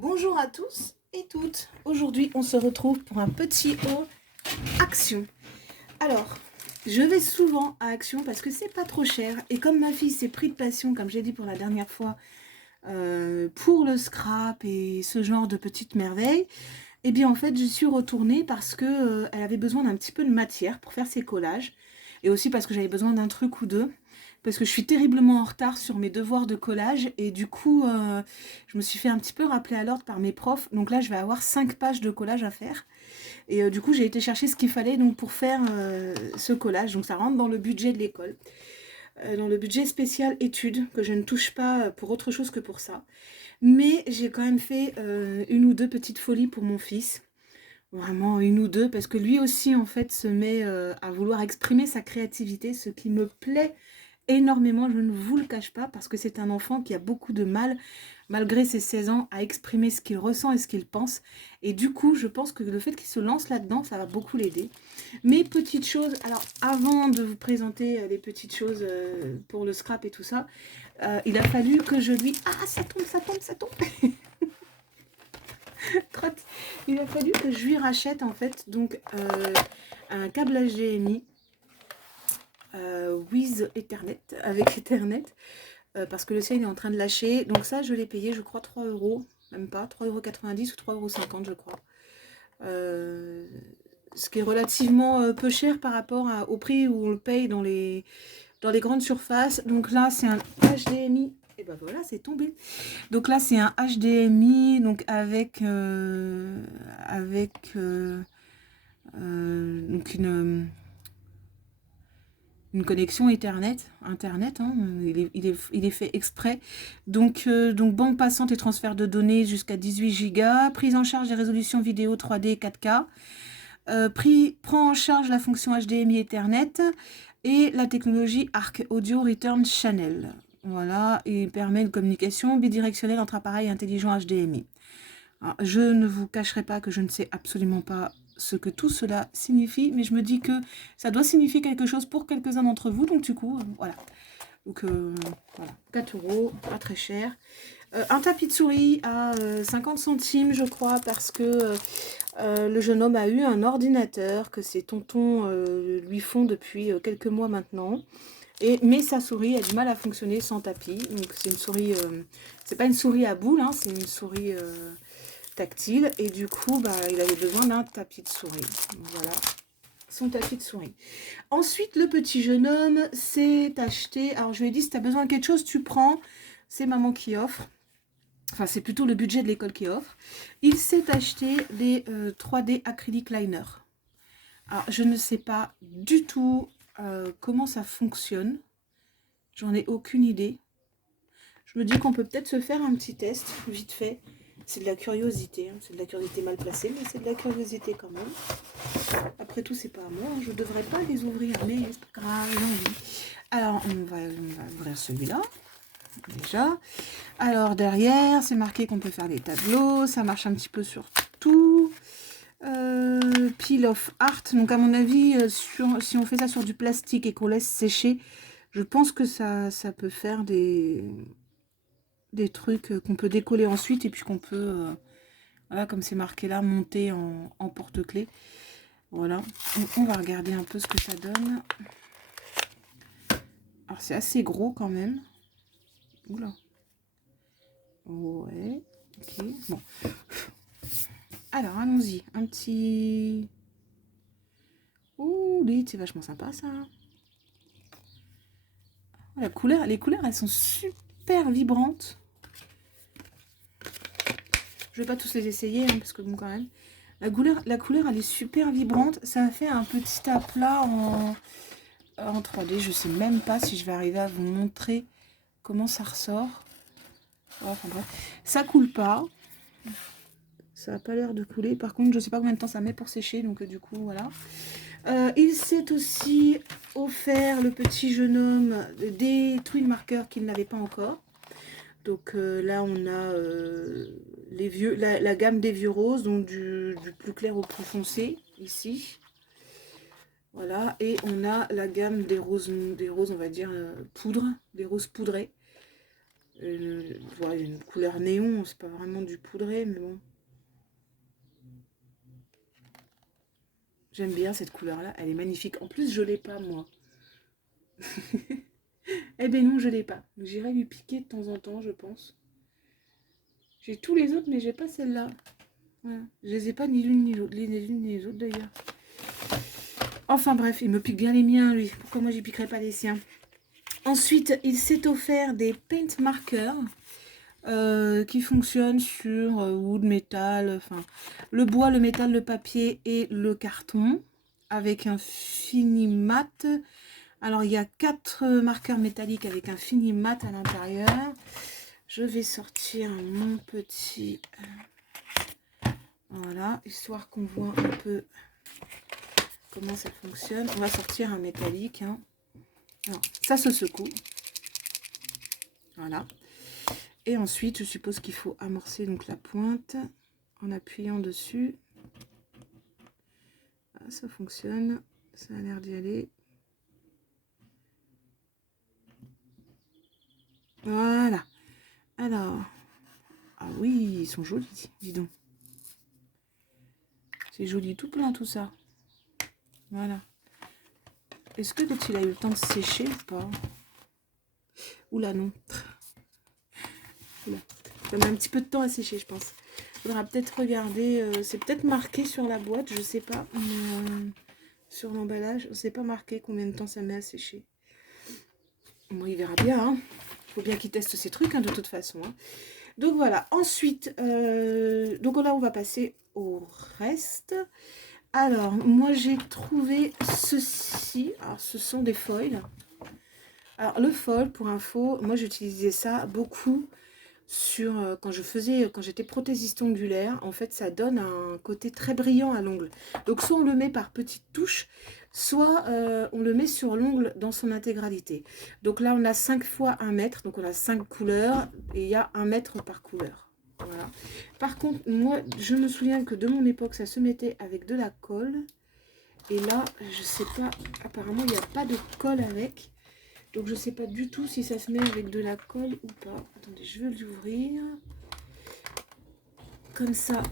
Bonjour à tous et toutes. Aujourd'hui, on se retrouve pour un petit haul Action. Alors, je vais souvent à Action parce que c'est pas trop cher. Et comme ma fille s'est pris de passion, comme j'ai dit pour la dernière fois, pour le scrap et ce genre de petites merveilles, eh bien en fait, je suis retournée parce que elle avait besoin d'un petit peu de matière pour faire ses collages. Et aussi parce que j'avais besoin d'un truc ou deux. Parce que je suis terriblement en retard sur mes devoirs de collage. Et du coup, je me suis fait un petit peu rappeler à l'ordre par mes profs. Donc là, je vais avoir 5 pages de collage à faire. Et du coup, j'ai été chercher ce qu'il fallait donc, pour faire ce collage. Donc ça rentre dans le budget de l'école. Dans le budget spécial études, que je ne touche pas pour autre chose que pour ça. Mais j'ai quand même fait une ou deux petites folies pour mon fils. Vraiment une ou deux, parce que lui aussi en fait se met à vouloir exprimer sa créativité, ce qui me plaît énormément, je ne vous le cache pas, parce que c'est un enfant qui a beaucoup de mal, malgré ses 16 ans, à exprimer ce qu'il ressent et ce qu'il pense. Et du coup, je pense que le fait qu'il se lance là-dedans, ça va beaucoup l'aider. Mes petites choses, alors avant de vous présenter les petites choses pour le scrap et tout ça, il a fallu que je lui... Ah, ça tombe, ça tombe, ça tombe. Il a fallu que je lui rachète en fait donc un câble HDMI with Ethernet, avec Ethernet, parce que le sien il est en train de lâcher. Donc ça je l'ai payé je crois 3 euros, même pas, 3,90 € ou 3,50 € je crois. Ce qui est relativement peu cher par rapport au prix où on le paye dans les grandes surfaces. Donc là c'est un HDMI. Et ben voilà, c'est tombé. Donc là, c'est un HDMI, donc avec donc une connexion Internet, hein, il est fait exprès. Donc bande passante et transfert de données jusqu'à 18 Go, prise en charge des résolutions vidéo 3D 4K, prend en charge la fonction HDMI Ethernet et la technologie ARC Audio Return Channel. Voilà, et permet une communication bidirectionnelle entre appareils intelligents HDMI. Alors, je ne vous cacherai pas que je ne sais absolument pas ce que tout cela signifie, mais je me dis que ça doit signifier quelque chose pour quelques-uns d'entre vous, donc du coup, voilà. Donc voilà, 4 euros, pas très cher. Un tapis de souris à 50 centimes, je crois, parce que le jeune homme a eu un ordinateur que ses tontons lui font depuis quelques mois maintenant. Mais sa souris a du mal à fonctionner sans tapis. Donc c'est une souris, c'est pas une souris à boule, hein, c'est une souris tactile. Et du coup, bah, il avait besoin d'un tapis de souris. Voilà, son tapis de souris. Ensuite, le petit jeune homme s'est acheté. Alors je lui ai dit, si tu as besoin de quelque chose, tu prends. C'est maman qui offre. Enfin, c'est plutôt le budget de l'école qui offre. Il s'est acheté les 3D Acrylic Liner. Alors, je ne sais pas du tout comment ça fonctionne. J'en ai aucune idée. Je me dis qu'on peut peut-être se faire un petit test, vite fait. C'est de la curiosité, hein. C'est de la curiosité mal placée, mais c'est de la curiosité quand même. Après tout, c'est pas à moi, hein. Je devrais pas les ouvrir, mais c'est pas grave, j'ai envie. Alors, on va ouvrir celui-là, déjà. Alors, derrière, c'est marqué qu'on peut faire des tableaux. Ça marche un petit peu sur tout. Peel of art. Donc, à mon avis, si on fait ça sur du plastique et qu'on laisse sécher, je pense que ça peut faire des trucs qu'on peut décoller ensuite et puis qu'on peut, voilà, comme c'est marqué là, monter en porte-clés. Voilà, on va regarder un peu ce que ça donne. Alors c'est assez gros quand même. Oula. Ouais, ok, bon. Alors allons-y, un petit... Ouh, c'est vachement sympa ça. La couleur, les couleurs elles sont super vibrantes. Je vais pas tous les essayer hein, parce que bon quand même. La couleur elle est super vibrante. Ça a fait un petit aplat en 3D. Je sais même pas si je vais arriver à vous montrer comment ça ressort. Enfin bref, ça coule pas. Ça n'a pas l'air de couler. Par contre, je sais pas combien de temps ça met pour sécher. Donc du coup, voilà. Il s'est aussi offert, le petit jeune homme, des twin markers qu'il n'avait pas encore. Donc là, on a la gamme des vieux roses, donc du plus clair au plus foncé, ici. Voilà, et on a la gamme des roses on va dire, poudre, des roses poudrées. Voilà, une couleur néon, c'est pas vraiment du poudré, mais bon. J'aime bien cette couleur-là, elle est magnifique. En plus, je l'ai pas, moi. Eh ben non, je l'ai pas. J'irai lui piquer de temps en temps, je pense. J'ai tous les autres, mais j'ai pas celle-là. Voilà. Je les ai pas ni l'une ni l'autre, les unes ni les autres d'ailleurs. Enfin bref, il me pique bien les miens, lui. Pourquoi moi, j'y piquerais pas les siens? Ensuite, il s'est offert des paint markers qui fonctionnent sur wood, métal, enfin le bois, le métal, le papier et le carton, avec un fini mat. Alors, il y a 4 marqueurs métalliques avec un fini mat à l'intérieur. Je vais sortir mon petit... voilà, histoire qu'on voit un peu comment ça fonctionne. On va sortir un métallique. Hein. Alors, ça se secoue. Voilà. Et ensuite, je suppose qu'il faut amorcer donc la pointe en appuyant dessus. Ah, ça fonctionne. Ça a l'air d'y aller. Voilà. Alors, ah oui, ils sont jolis, dis donc. C'est joli, tout plein tout ça. Voilà. Est-ce que l'autre il a eu le temps de sécher ou pas? Oula non. Oula. Ça met un petit peu de temps à sécher, je pense. Faudra peut-être regarder. C'est peut-être marqué sur la boîte, je sais pas. Mais, sur l'emballage, c'est pas marqué combien de temps ça met à sécher. Bon, il verra bien. Hein. Faut bien qu'il teste ces trucs hein, de toute façon. Hein. Donc voilà. Ensuite, donc là on va passer au reste. Alors, moi j'ai trouvé ceci. Alors, ce sont des foils. Alors, le foil, pour info, moi j'utilisais ça beaucoup sur quand j'étais prothésiste ongulaire. En fait, ça donne un côté très brillant à l'ongle. Donc, soit on le met par petites touches, soit on le met sur l'ongle dans son intégralité. Donc là, on a 5 fois 1 mètre. Donc, on a 5 couleurs et il y a 1 mètre par couleur. Voilà. Par contre, moi, je me souviens que de mon époque, ça se mettait avec de la colle. Et là, je sais pas, apparemment, il n'y a pas de colle avec. Donc, je sais pas du tout si ça se met avec de la colle ou pas. Attendez, je vais l'ouvrir. Comme ça,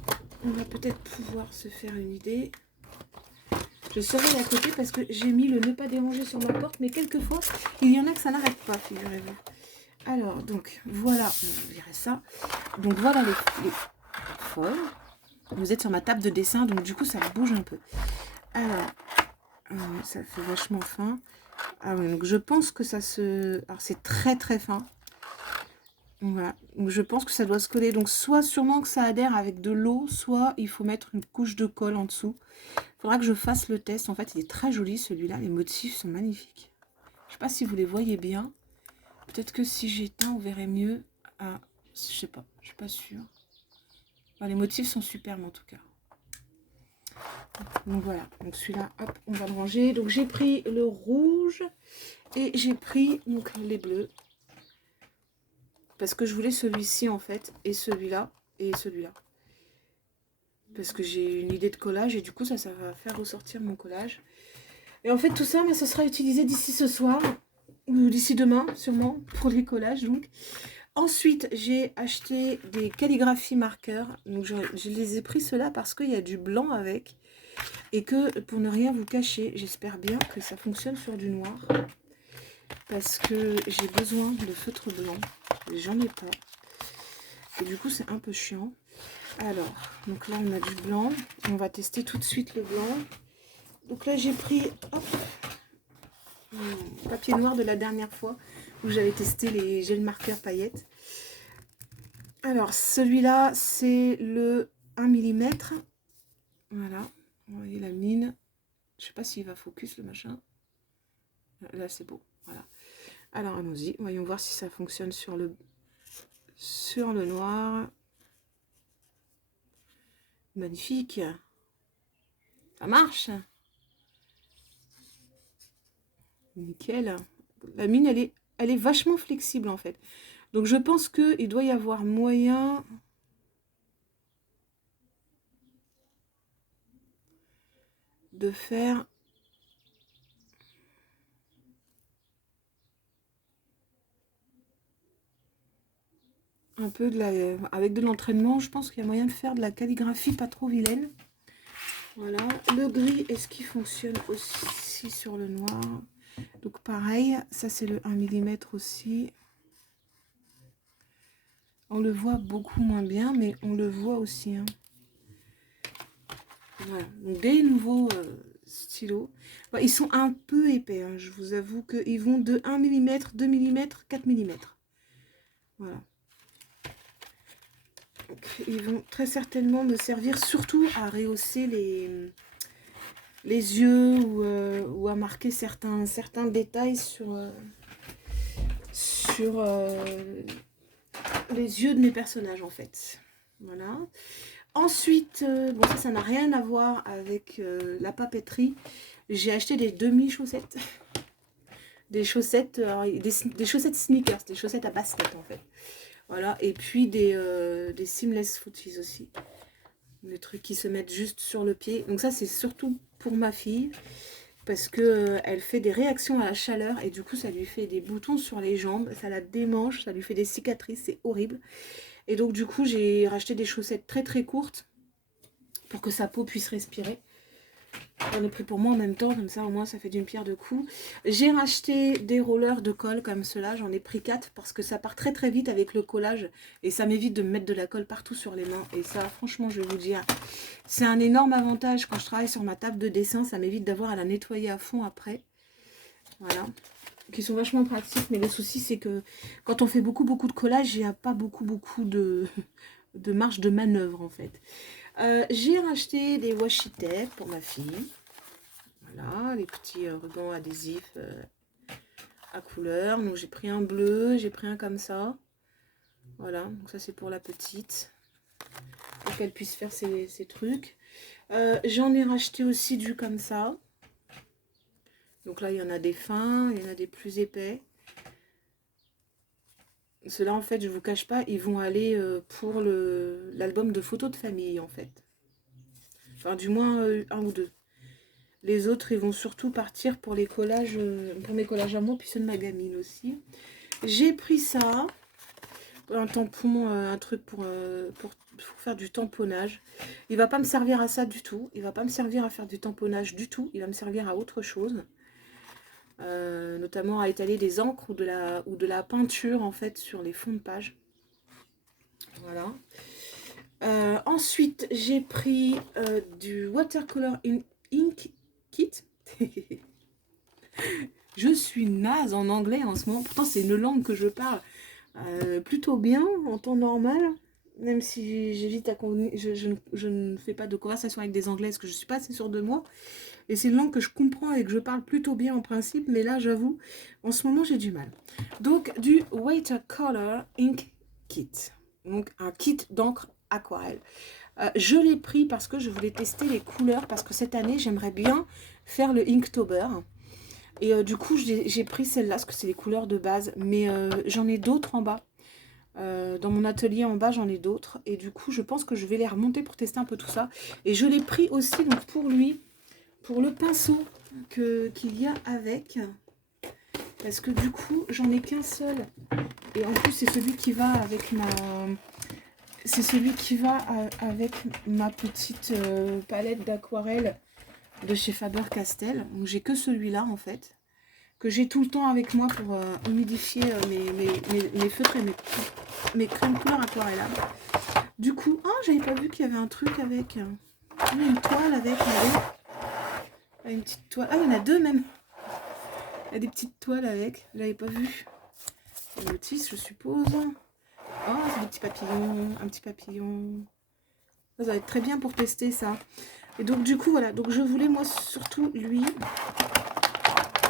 on va peut-être pouvoir se faire une idée. Je serai à côté parce que j'ai mis le ne pas déranger sur ma porte. Mais quelquefois, il y en a que ça n'arrête pas, figurez-vous. Alors, donc, voilà, on dirait ça. Donc, voilà les folles. Vous êtes sur ma table de dessin, donc du coup, ça bouge un peu. Alors, ça fait vachement fin. Ah oui, donc je pense que ça se... Alors, c'est très très fin. Voilà, donc je pense que ça doit se coller. Donc, soit sûrement que ça adhère avec de l'eau, soit il faut mettre une couche de colle en dessous. Il faudra que je fasse le test. En fait, il est très joli celui-là. Les motifs sont magnifiques. Je ne sais pas si vous les voyez bien. Peut-être que si j'éteins, on verrait mieux. Ah, je sais pas, je suis pas sûre. Enfin, les motifs sont superbes en tout cas. Donc voilà, donc celui-là, hop, on va le ranger. Donc j'ai pris le rouge et j'ai pris donc les bleus. Parce que je voulais celui-ci en fait, et celui-là, et celui-là. Parce que j'ai une idée de collage et du coup ça va faire ressortir mon collage. Et en fait tout ça, mais ça sera utilisé d'ici ce soir, ou d'ici demain sûrement, pour les collages donc. Ensuite, j'ai acheté des calligraphies marqueurs. Donc, je les ai pris ceux-là parce qu'il y a du blanc avec. Et que, pour ne rien vous cacher, j'espère bien que ça fonctionne sur du noir. Parce que j'ai besoin de feutre blanc. J'en ai pas. Et du coup, c'est un peu chiant. Alors, donc là, on a du blanc. On va tester tout de suite le blanc. Donc là, j'ai pris hop, mon papier noir de la dernière fois où j'avais testé les gels marqueurs paillettes. Alors, celui-là, c'est le 1 mm. Voilà, vous voyez la mine. Je sais pas s'il va focus le machin. Là, c'est beau. Voilà. Alors, allons-y. Voyons voir si ça fonctionne sur le noir. Magnifique. Ça marche. Nickel. La mine, elle est vachement flexible, en fait. Donc, je pense qu'il doit y avoir moyen... de faire... un peu de la... avec de l'entraînement, je pense qu'il y a moyen de faire de la calligraphie pas trop vilaine. Voilà. Le gris, est-ce qu'il fonctionne aussi sur le noir? Donc pareil, ça c'est le 1 mm aussi. On le voit beaucoup moins bien, mais on le voit aussi. Hein. Voilà. Donc des nouveaux stylos. Bon, ils sont un peu épais, hein. Je vous avoue qu'ils vont de 1 mm, 2 mm, 4 mm. Voilà. Donc, ils vont très certainement me servir surtout à rehausser les yeux ou à marquer certains détails sur les yeux de mes personnages en fait. Voilà. Ensuite, bon ça n'a rien à voir avec la papeterie. J'ai acheté des demi-chaussettes. Des chaussettes, des chaussettes sneakers, des chaussettes à basket en fait. Voilà, et puis des seamless footies aussi. Des trucs qui se mettent juste sur le pied. Donc ça c'est surtout pour ma fille. Parce que elle fait des réactions à la chaleur. Et du coup ça lui fait des boutons sur les jambes. Ça la démange, ça lui fait des cicatrices. C'est horrible. Et donc du coup j'ai racheté des chaussettes très très courtes. Pour que sa peau puisse respirer. J'en ai pris pour moi en même temps, comme ça au moins ça fait d'une pierre deux coups. J'ai racheté des rollers de colle comme cela, j'en ai pris 4 parce que ça part très très vite avec le collage et ça m'évite de me mettre de la colle partout sur les mains. Et ça franchement je vais vous dire, c'est un énorme avantage quand je travaille sur ma table de dessin, ça m'évite d'avoir à la nettoyer à fond après. Voilà, qui sont vachement pratiques, mais le souci c'est que quand on fait beaucoup de collage, il n'y a pas beaucoup de marge de manœuvre en fait. J'ai racheté des washi tape pour ma fille. Voilà, les petits rubans adhésifs à couleur. Donc j'ai pris un bleu, j'ai pris un comme ça. Voilà, donc ça c'est pour la petite. Pour qu'elle puisse faire ses trucs. J'en ai racheté aussi du comme ça. Donc là il y en a des fins, il y en a des plus épais. Ceux-là en fait je vous cache pas, ils vont aller pour l'album de photos de famille en fait. Enfin du moins un ou deux. Les autres, ils vont surtout partir pour les collages, pour mes collages à moi, puis ceux de ma gamine aussi. J'ai pris ça, un tampon, un truc pour faire du tamponnage. Il va pas me servir à ça du tout. Il va pas me servir à faire du tamponnage du tout. Il va me servir à autre chose. Notamment à étaler des encres ou de la peinture, en fait, sur les fonds de page. Voilà. Ensuite, j'ai pris du Watercolor Ink Kit. Je suis naze en anglais en ce moment. Pourtant, c'est une langue que je parle plutôt bien en temps normal. Même si j'évite à je ne fais pas de conversation avec des anglaises, que je suis pas assez sûre de moi. Et c'est une langue que je comprends et que je parle plutôt bien en principe. Mais là, j'avoue, en ce moment, j'ai du mal. Donc, du Watercolor Ink Kit. Donc, un kit d'encre aquarelle. Je l'ai pris parce que je voulais tester les couleurs. Parce que cette année, j'aimerais bien faire le Inktober. Et du coup, j'ai pris celle-là, parce que c'est les couleurs de base. Mais j'en ai d'autres en bas. Dans mon atelier en bas, j'en ai d'autres. Et du coup, je pense que je vais les remonter pour tester un peu tout ça. Et je l'ai pris aussi donc pour lui, pour le pinceau qu'il y a avec. Parce que du coup, j'en ai qu'un seul. Et en plus, c'est celui qui va avec ma... C'est celui qui va avec ma petite palette d'aquarelle de chez Faber-Castell. Donc j'ai que celui-là en fait, que j'ai tout le temps avec moi pour humidifier mes feutres et mes crèmes couleur aquarellables. Du coup, oh, j'avais pas vu qu'il y avait un truc avec une toile avec une petite toile. Ah, il y en a deux même. Il y a des petites toiles avec, j'avais pas vu. On le tisse, je suppose. Oh, c'est des petits papillons, un petit papillon. Ça va être très bien pour tester ça. Et donc du coup voilà, donc je voulais moi surtout lui,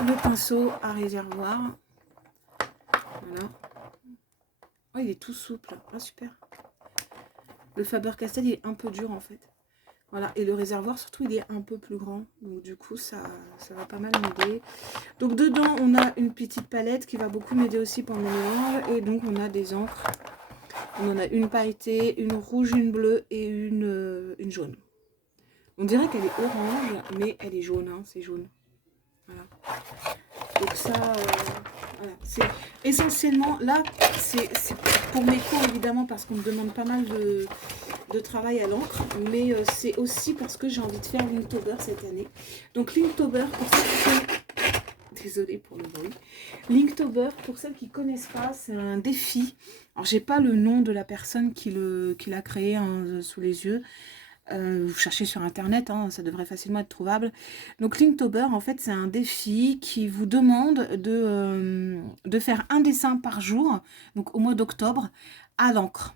le pinceau à réservoir. Voilà. Oh, il est tout souple. Ah, super. Le Faber-Castell il est un peu dur en fait. Voilà, et le réservoir surtout il est un peu plus grand. Donc du coup ça va pas mal m'aider. Donc dedans on a une petite palette qui va beaucoup m'aider aussi pour mes mélanges. Et donc on a des encres. On en a une pailletée, une rouge, une bleue et une jaune. On dirait qu'elle est orange, mais elle est jaune, hein, c'est jaune. Voilà. Donc ça, Voilà, c'est essentiellement, là, c'est pour mes cours, évidemment, parce qu'on me demande pas mal de travail à l'encre, mais c'est aussi parce que j'ai envie de faire Linktober cette année. Donc Linktober, pour celles qui... Désolée pour le bruit. Linktober, pour celles qui ne connaissent pas, c'est un défi. Alors, j'ai pas le nom de la personne qui l'a créé hein, sous les yeux. Vous cherchez sur internet, hein, ça devrait facilement être trouvable. Donc Linktober, en fait, c'est un défi qui vous demande de faire un dessin par jour, donc au mois d'octobre, à l'encre.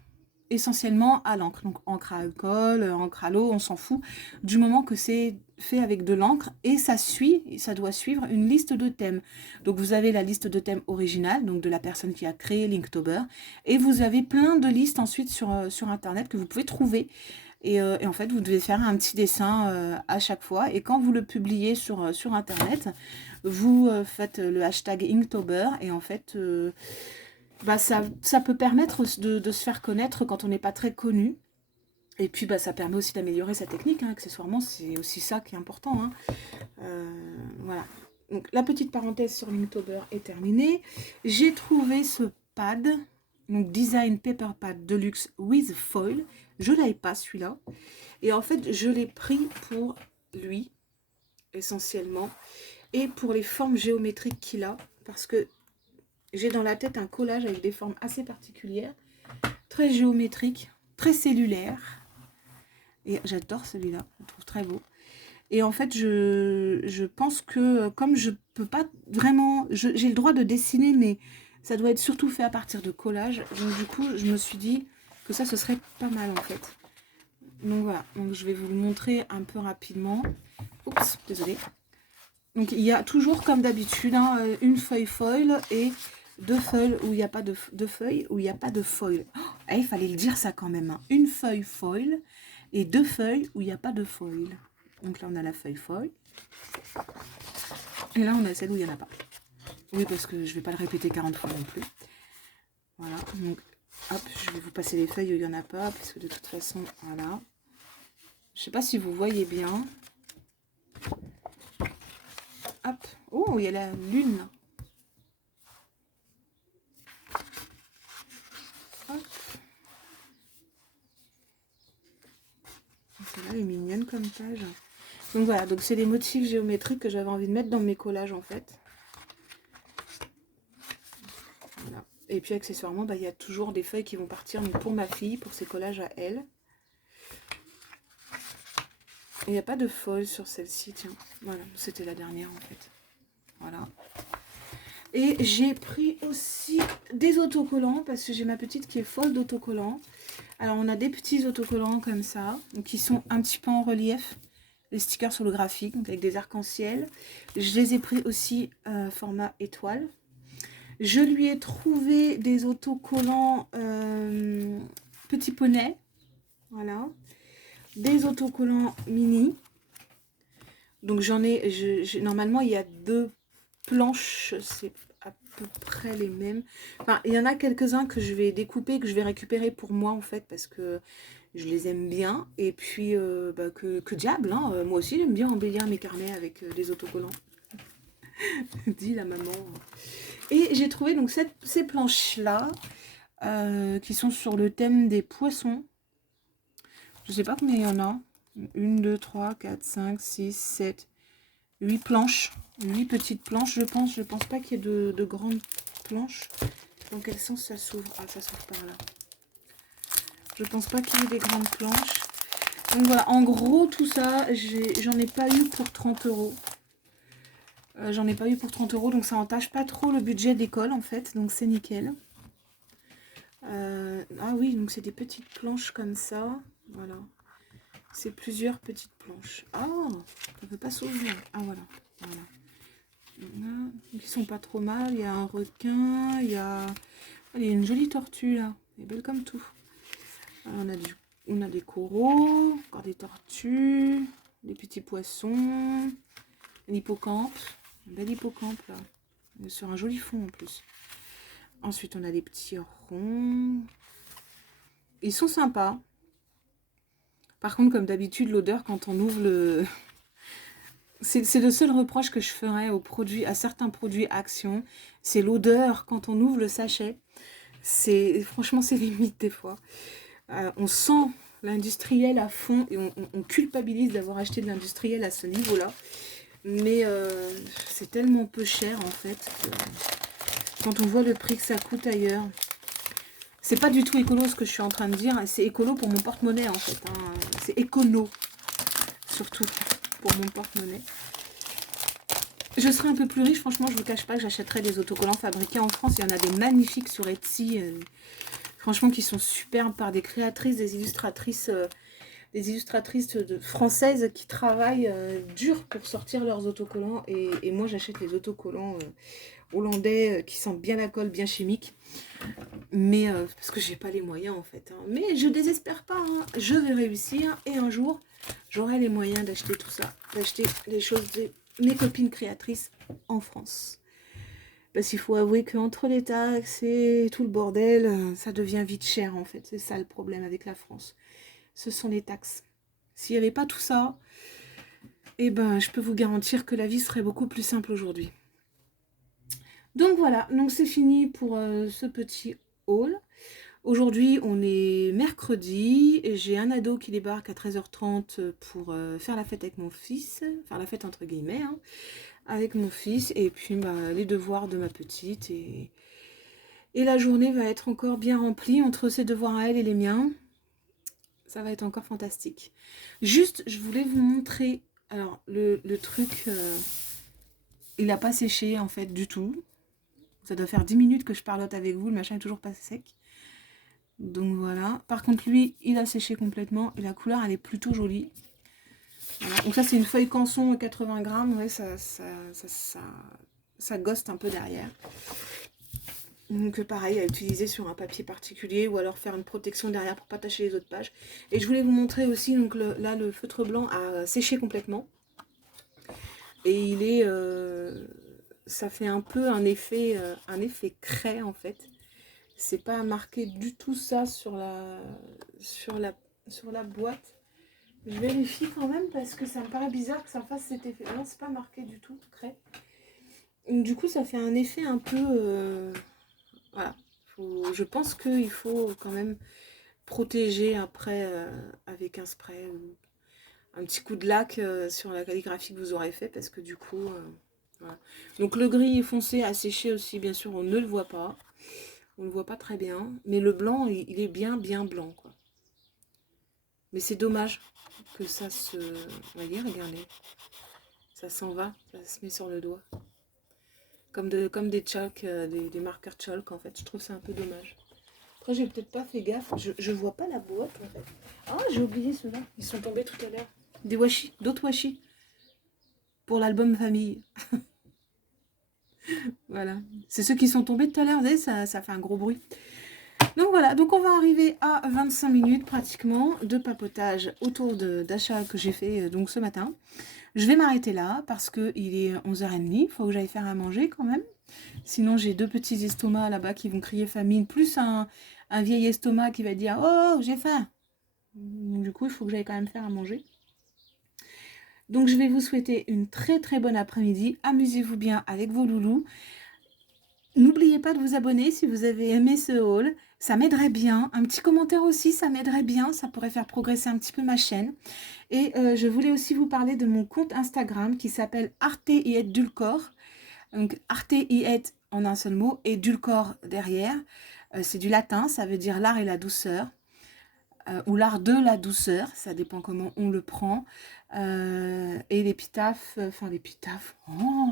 Essentiellement à l'encre. Donc encre à alcool, encre à l'eau, on s'en fout. Du moment que c'est fait avec de l'encre et ça doit suivre une liste de thèmes. Donc vous avez la liste de thèmes originale, donc de la personne qui a créé Linktober, et vous avez plein de listes ensuite sur internet que vous pouvez trouver. Et en fait, vous devez faire un petit dessin à chaque fois. Et quand vous le publiez sur Internet, vous faites le hashtag Inktober. Et en fait, bah, ça peut permettre de se faire connaître quand on n'est pas très connu. Et puis, bah, ça permet aussi d'améliorer sa technique. Hein, accessoirement, c'est aussi ça qui est important. Hein. Voilà. Donc, la petite parenthèse sur Linktober est terminée. J'ai trouvé ce pad. Donc, Design Paper Pad Deluxe with Foil. Je ne l'avais pas celui-là. Et en fait, je l'ai pris pour lui, essentiellement. Et pour les formes géométriques qu'il a. Parce que j'ai dans la tête un collage avec des formes assez particulières. Très géométriques, très cellulaires. Et j'adore celui-là, je le trouve très beau. Et en fait, je pense que comme je peux pas vraiment... J'ai le droit de dessiner, mais ça doit être surtout fait à partir de collages. Donc du coup, je me suis dit que ça, ce serait pas mal en fait. Donc voilà, donc je vais vous le montrer un peu rapidement. Oups, désolé. Donc il y a toujours comme d'habitude hein, une feuille foil et deux feuilles où il n'y a pas de feuilles où il n'y a pas de foil. Oh, il fallait le dire ça quand même. Hein. Une feuille foil et deux feuilles où il n'y a pas de foil. Donc là on a la feuille foil. Et là on a celle où il n'y en a pas. Oui parce que je ne vais pas le répéter 40 fois non plus. Voilà, donc hop, je vais vous passer les feuilles où il n'y en a pas, parce que de toute façon, voilà. Je ne sais pas si vous voyez bien. Hop. Oh, il y a la lune. Hop. Celle-là, elle est mignonne comme page. Donc voilà, donc c'est les motifs géométriques que j'avais envie de mettre dans mes collages en fait. Voilà. Et puis accessoirement, bah, il y a toujours des feuilles qui vont partir mais pour ma fille, pour ses collages à elle. Il n'y a pas de foil sur celle-ci, tiens. Voilà, c'était la dernière en fait. Voilà. Et j'ai pris aussi des autocollants parce que j'ai ma petite qui est folle d'autocollants. Alors on a des petits autocollants comme ça, donc qui sont un petit peu en relief. Les stickers holographiques, donc avec des arcs-en-ciel. Je les ai pris aussi format étoile. Je lui ai trouvé des autocollants petit poney. Voilà. Des autocollants mini. Donc j'en ai, normalement il y a deux planches, c'est à peu près les mêmes. Enfin, il y en a quelques-uns que je vais découper, que je vais récupérer pour moi en fait, parce que je les aime bien. Et puis, bah, que diable, hein, moi aussi j'aime bien embellir mes carnets avec des autocollants. Dit la maman. Et j'ai trouvé donc ces planches-là, qui sont sur le thème des poissons. Je sais pas combien il y en a. 1, 2, 3, 4, 5, 6, 7, 8 planches. 8 petites planches, je pense. Je pense pas qu'il y ait de grandes planches. Dans quel sens ça s'ouvre? Ah, ça s'ouvre par là. Je pense pas qu'il y ait des grandes planches. Donc voilà, en gros, tout ça, j'en ai pas eu pour 30 €. J'en ai pas eu pour 30 €, donc ça entache pas trop le budget d'école, en fait. Donc c'est nickel. Ah oui, donc c'est des petites planches comme ça. Voilà. C'est plusieurs petites planches. Ah, ça peut pas s'ouvrir. Ah, voilà. Voilà. Ils sont pas trop mal. Il y a un requin. Il y a une jolie tortue, là. Elle est belle comme tout. Alors, on a des coraux, encore des tortues, des petits poissons, un hippocampe, un bel hippocampe là, sur un joli fond en plus. Ensuite on a des petits ronds, ils sont sympas. Par contre comme d'habitude l'odeur quand on ouvre C'est le seul reproche que je ferais aux produits, à certains produits Action. C'est l'odeur quand on ouvre le sachet. Franchement, c'est limite des fois. On sent l'industriel à fond et on culpabilise d'avoir acheté de l'industriel à ce niveau-là. Mais c'est tellement peu cher en fait que quand on voit le prix que ça coûte ailleurs. C'est pas du tout écolo ce que je suis en train de dire. C'est écolo pour mon porte-monnaie en fait. Hein. C'est écono surtout pour mon porte-monnaie. Je serais un peu plus riche, franchement, je ne vous cache pas que j'achèterais des autocollants fabriqués en France. Il y en a des magnifiques sur Etsy, franchement, qui sont superbes par des créatrices, des illustratrices françaises qui travaillent dur pour sortir leurs autocollants. Et moi, j'achète les autocollants hollandais qui sentent bien la colle, bien chimique. Mais parce que j'ai pas les moyens en fait. Hein. Mais je désespère pas, hein. Je vais réussir et un jour, j'aurai les moyens d'acheter tout ça, d'acheter les choses de mes copines créatrices en France. Parce qu'il faut avouer qu'entre les taxes et tout le bordel, ça devient vite cher en fait. C'est ça le problème avec la France. Ce sont les taxes. S'il n'y avait pas tout ça, eh ben, je peux vous garantir que la vie serait beaucoup plus simple aujourd'hui. Donc voilà, donc c'est fini pour ce petit haul. Aujourd'hui, on est mercredi, et j'ai un ado qui débarque à 13h30 pour faire la fête avec mon fils, faire la fête entre guillemets, hein, avec mon fils, et puis les devoirs de ma petite, et la journée va être encore bien remplie entre ses devoirs à elle et les miens. Ça va être encore fantastique. Juste, je voulais vous montrer, alors le truc, il n'a pas séché en fait du tout. Ça doit faire 10 minutes que je parlote avec vous, le machin est toujours pas sec. Donc voilà. Par contre, lui, il a séché complètement. Et la couleur, elle est plutôt jolie. Voilà. Donc ça, c'est une feuille canson 80 grammes. Ouais, ça ghoste un peu derrière. Donc pareil, à utiliser sur un papier particulier ou alors faire une protection derrière pour pas tacher les autres pages. Et je voulais vous montrer aussi, donc là, le feutre blanc a séché complètement. Et il est... ça fait un peu un effet craie en fait. C'est pas marqué du tout ça sur la boîte. Je vérifie quand même parce que ça me paraît bizarre que ça fasse cet effet. Non, c'est pas marqué du tout, craie. Du coup, ça fait un effet un peu... voilà. Je pense qu'il faut quand même protéger après avec un spray ou un petit coup de lac sur la calligraphie que vous aurez fait parce que du coup... voilà. Donc le gris foncé a séché aussi, bien sûr, on ne le voit pas. On ne le voit pas très bien. Mais le blanc, il est bien blanc, quoi. Mais c'est dommage que ça se... Voyez, regardez. Ça s'en va, ça se met sur le doigt. Comme des chalks, des marqueurs chalk, en fait. Je trouve ça un peu dommage. Après, j'ai peut-être pas fait gaffe. Je vois pas la boîte, en fait. Ah, j'ai oublié ceux-là. Ils sont tombés tout à l'heure. Des washi, d'autres washi. Pour l'album famille. Voilà. C'est ceux qui sont tombés tout à l'heure. Vous voyez, ça fait un gros bruit. Donc voilà, donc on va arriver à 25 minutes pratiquement de papotage autour d'achats que j'ai fait donc ce matin. Je vais m'arrêter là parce qu'il est 11h30, il faut que j'aille faire à manger quand même. Sinon j'ai deux petits estomacs là-bas qui vont crier famine, plus un vieil estomac qui va dire « Oh, j'ai faim !» Du coup, il faut que j'aille quand même faire à manger. Donc je vais vous souhaiter une très bonne après-midi. Amusez-vous bien avec vos loulous. N'oubliez pas de vous abonner si vous avez aimé ce haul, ça m'aiderait bien. Un petit commentaire aussi, ça m'aiderait bien, ça pourrait faire progresser un petit peu ma chaîne. Et je voulais aussi vous parler de mon compte Instagram qui s'appelle Arte et Dulcor. Donc Arte et en un seul mot et Dulcor derrière. C'est du latin, ça veut dire l'art et la douceur. Ou l'art de la douceur, ça dépend comment on le prend. Et l'épitaphe, oh,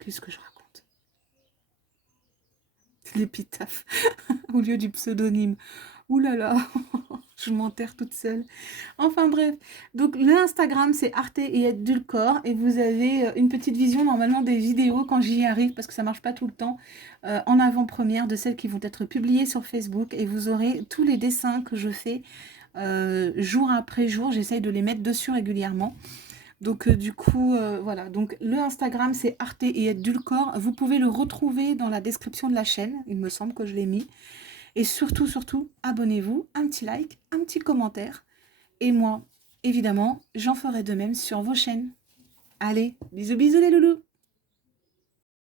qu'est-ce que je raconte? L'épitaphe au lieu du pseudonyme. Ouh là là, je m'enterre toute seule. Enfin bref, donc le Instagram c'est Arte et Dulcor et vous avez une petite vision normalement des vidéos quand j'y arrive parce que ça marche pas tout le temps en avant-première de celles qui vont être publiées sur Facebook et vous aurez tous les dessins que je fais jour après jour. J'essaye de les mettre dessus régulièrement. Donc du coup, voilà. Donc le Instagram, c'est Arte et Dulcor. Vous pouvez le retrouver dans la description de la chaîne. Il me semble que je l'ai mis. Et surtout, abonnez-vous, un petit like, un petit commentaire. Et moi, évidemment, j'en ferai de même sur vos chaînes. Allez, bisous bisous les loulous.